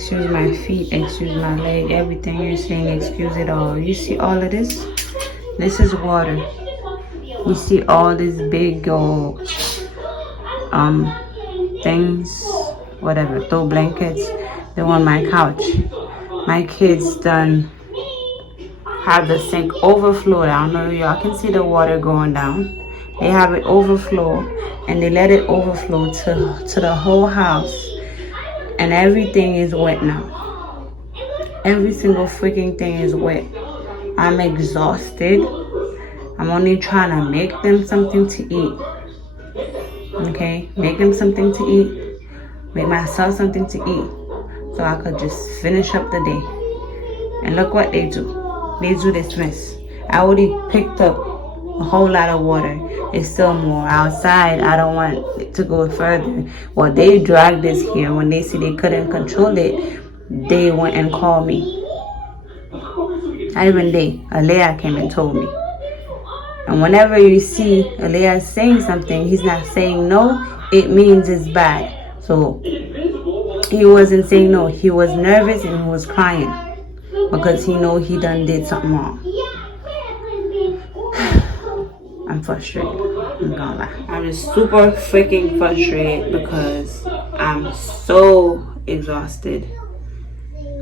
excuse my feet, excuse my leg, everything you're saying, excuse it all. You see all of this? This is water. You see all these big old things, whatever, throw blankets. They're on my couch. My kids done have the sink overflow. I don't know if y'all can see the water going down. They have it overflow, and they let it overflow to the whole house, and everything is wet now. Every single freaking thing is wet. I'm exhausted. I'm only trying to make them something to eat. Okay, make them something to eat. Make myself something to eat, so I could just finish up the day. And look what they do. They do this mess. I already picked up a whole lot of water. It's still more outside. I don't want it to go further. Well, they dragged this here. When they see they couldn't control it, they went and called me. Not even they. Alea came and told me. And whenever you see Alea saying something, he's not saying no, it means it's bad. So he wasn't saying no. He was nervous and he was crying because he know he done did something wrong. I'm frustrated. I'm gonna lie. I'm just super freaking frustrated because I'm so exhausted.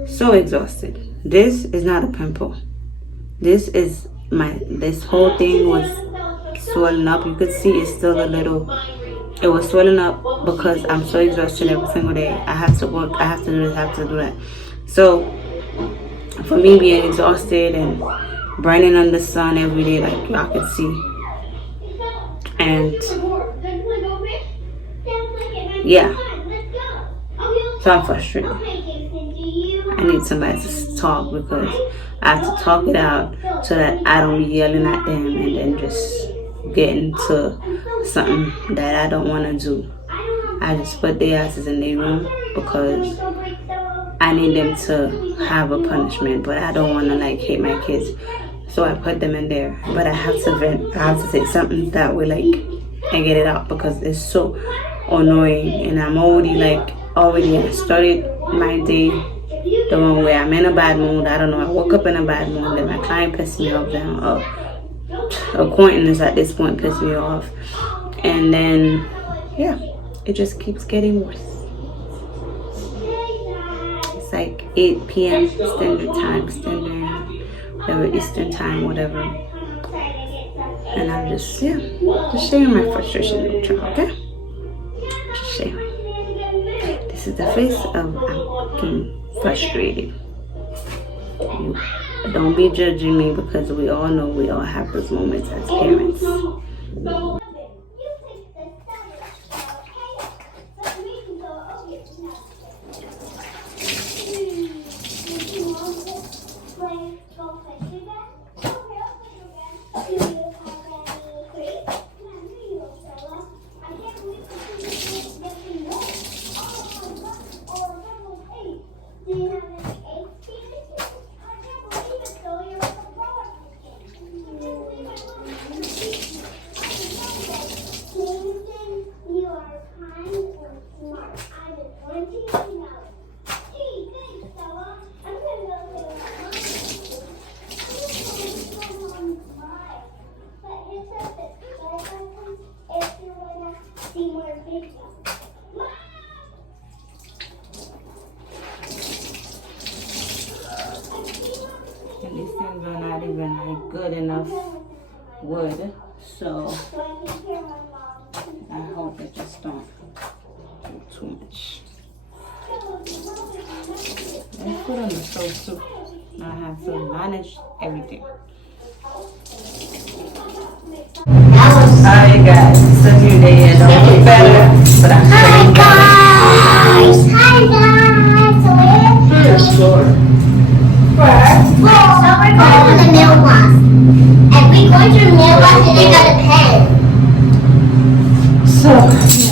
So exhausted. This is not a pimple. This whole thing was swelling up. You could see it's still a little. It was swelling up because I'm so exhausted every single day. I have to work. I have to do this. I have to do that. So for me being exhausted and burning on the sun every day, like y'all can see. And yeah, so I'm frustrated. I need somebody to talk because I have to talk it out so that I don't be yelling at them and then just get into something that I don't want to do. I just put their asses in their room because I need them to have a punishment, but I don't want to like hate my kids. So I put them in there, but I have to vent. I have to say something that way, like, and get it out because it's so annoying. And I'm already I started my day the wrong way. I'm in a bad mood. I don't know. I woke up in a bad mood. Then my client pissed me off. Then acquaintance at this point pissed me off. And then, yeah, it just keeps getting worse. It's like 8 p.m. Standard Time, Eastern Time, whatever. And I'm just sharing my frustration with you, okay? Just sharing. This is the face of I'm fucking frustrated. Don't be judging me because we all know we all have those moments as parents. And these things are not even like good enough wood, so I hope it just don't do too much. Let's put on the stove too. I have to manage everything. Alright guys, it's a new day and don't look better, but I'm feeling better. Hi guys! First floor. So we're going to the mailbox. And we going to the mailbox and I got a pen. So,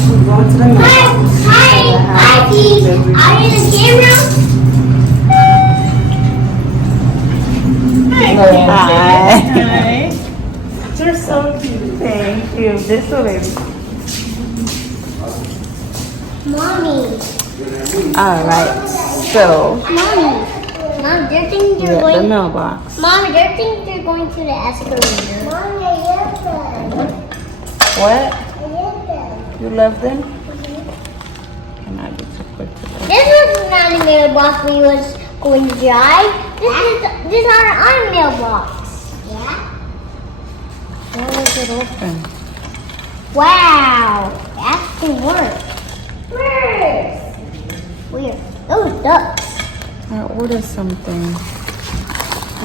we're going to the mailbox. Hi, Dee. Are you in the camera? Hi. You're so cute. Thank you. This way, baby. Mommy. Alright. So, Mom, they're thinking we're they're at the going. mailbox. Mom, they're thinking they're going to the escalator. Mom, What? You love them? Can I be too quick today? this was not a mailbox we was going to drive. This is our mailbox. Yeah. Why is it open? Wow, that can work. Weird. Oh, ducks. I ordered something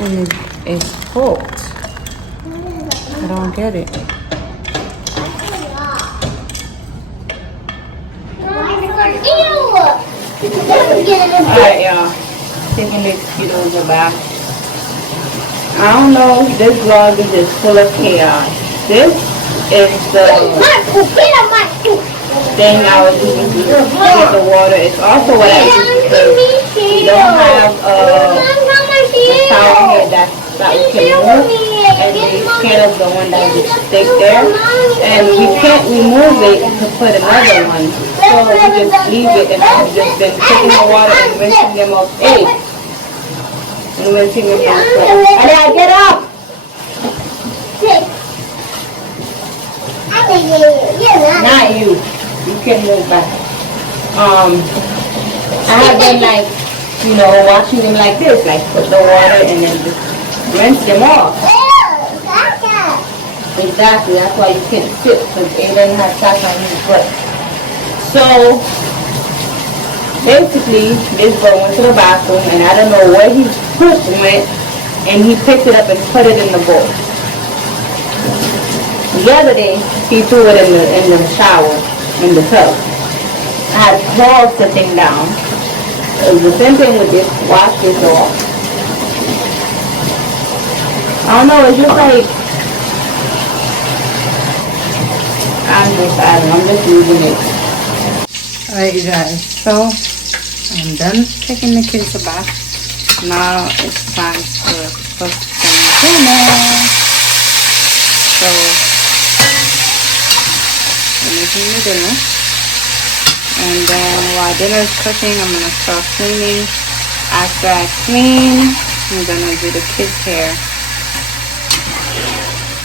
and it's hooked. I don't get it. Alright, y'all. Taking the mosquitoes back. I don't know. This vlog is just full of chaos. This is the thing I was using to get the water. It's also what I use because we don't have a towel here that we can move, and we scared of the one that just stick there, and we can't remove it to put another one, so we just leave it. And I've just been taking the water and rinsing them off eggs and rinsing them off soap. And I get up. Not you. You can move back. I have been like, you know, watching them like this, like put the water and then just rinse them off. Exactly, that's why you can't sit, because Aiden has sat on his foot. So, basically, this boy went to the bathroom, and I don't know where his poop went, and he picked it up and put it in the bowl. The other day, he threw it in the shower, in the tub. I had Paul sitting down. It was the same thing with this. Wash this off. I don't know, it's just like, I'm just using it. Alright, you guys, so I'm done taking the kids to bath. Now it's time to cook some dinner. So, I'm making the dinner. And then while dinner is cooking, I'm going to start cleaning. After I clean, I'm going to do the kids' hair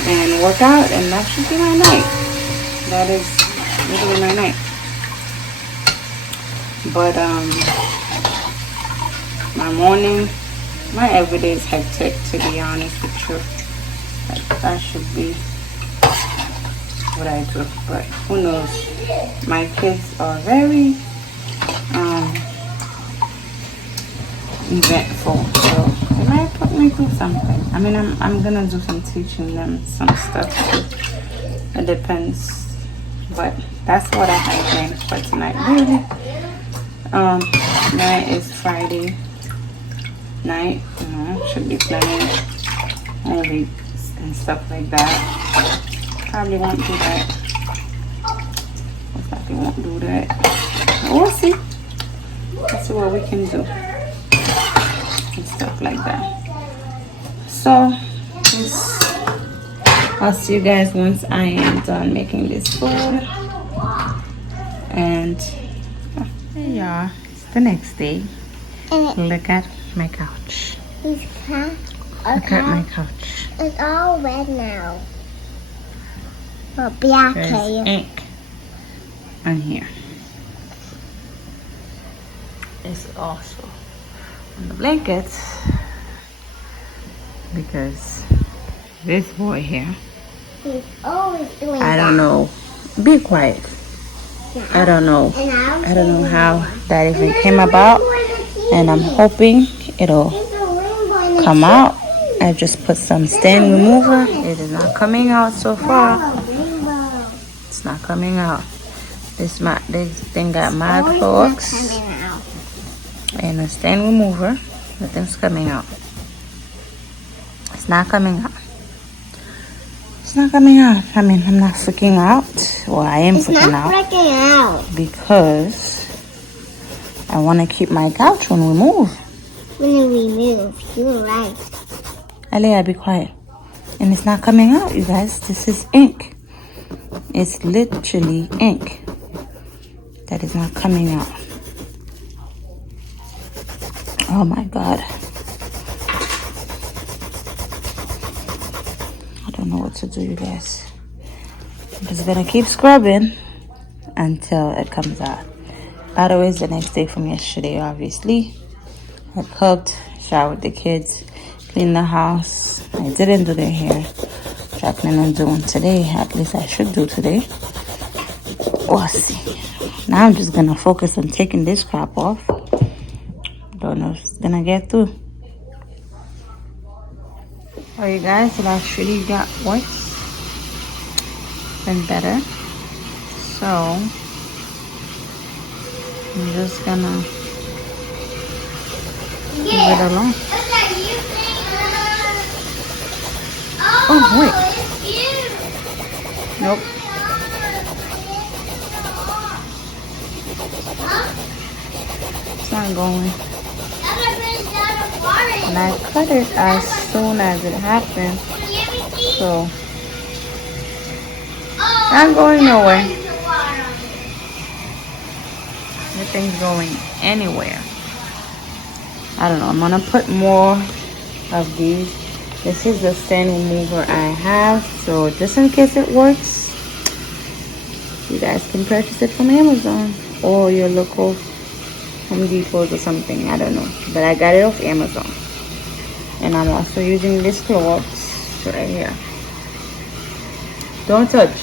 and work out, and that should be my night. That is usually my night. But my morning, my everyday is hectic, to be honest with you. That should be what I do, but who knows. My kids are very eventful, so they might put me through something. I mean, I'm gonna do some teaching them some stuff too. It depends, but that's what I have planned for tonight. Really, tonight is Friday night. You know, should be playing movies and stuff like that. Probably won't do that. Most likely won't do that. We'll see. Let's see what we can do and stuff like that. So, I'll see you guys once I am done making this food. And hey y'all, it's the next day. Look at my couch. Look at my couch. It's all red now. Well, black. There's ink on here. It's also on the blankets because this boy here, he's always doing I don't know. Be quiet. I don't know. I don't know how that even came about, and I'm hoping it'll come out. I just put some stain remover. It is not coming out so far. It's not coming out. This thing got mad hooks and a stain remover. Nothing's coming out. It's not coming out. It's not coming out. I mean, I'm not freaking out. Well, I am freaking out. It's not freaking out. Because I want to keep my couch when we move. When we move, you're right. Aliyah, be quiet. And it's not coming out, you guys. This is ink. It's literally ink that is not coming out. Oh my god. I don't know what to do, you guys. I'm just gonna keep scrubbing until it comes out. By the way, it's the next day from yesterday, obviously. I cooked, showered the kids, cleaned the house. I didn't do their hair. Which I plan on doing today. At least I should do today. We'll see. Now I'm just gonna focus on taking this crap off. Don't know if it's gonna get through. Oh, you guys, it actually got worse and better. So I'm just gonna leave it alone. Oh wait. Nope. It's not going. And I cut it as soon as it happened. So not going nowhere. Nothing's going anywhere. I don't know. I'm gonna put more of these. This is the sand remover I have. So just in case it works, you guys can purchase it from Amazon or your local Home Depots or something. I don't know. But I got it off Amazon. And I'm also using this Clorox right here. Don't touch.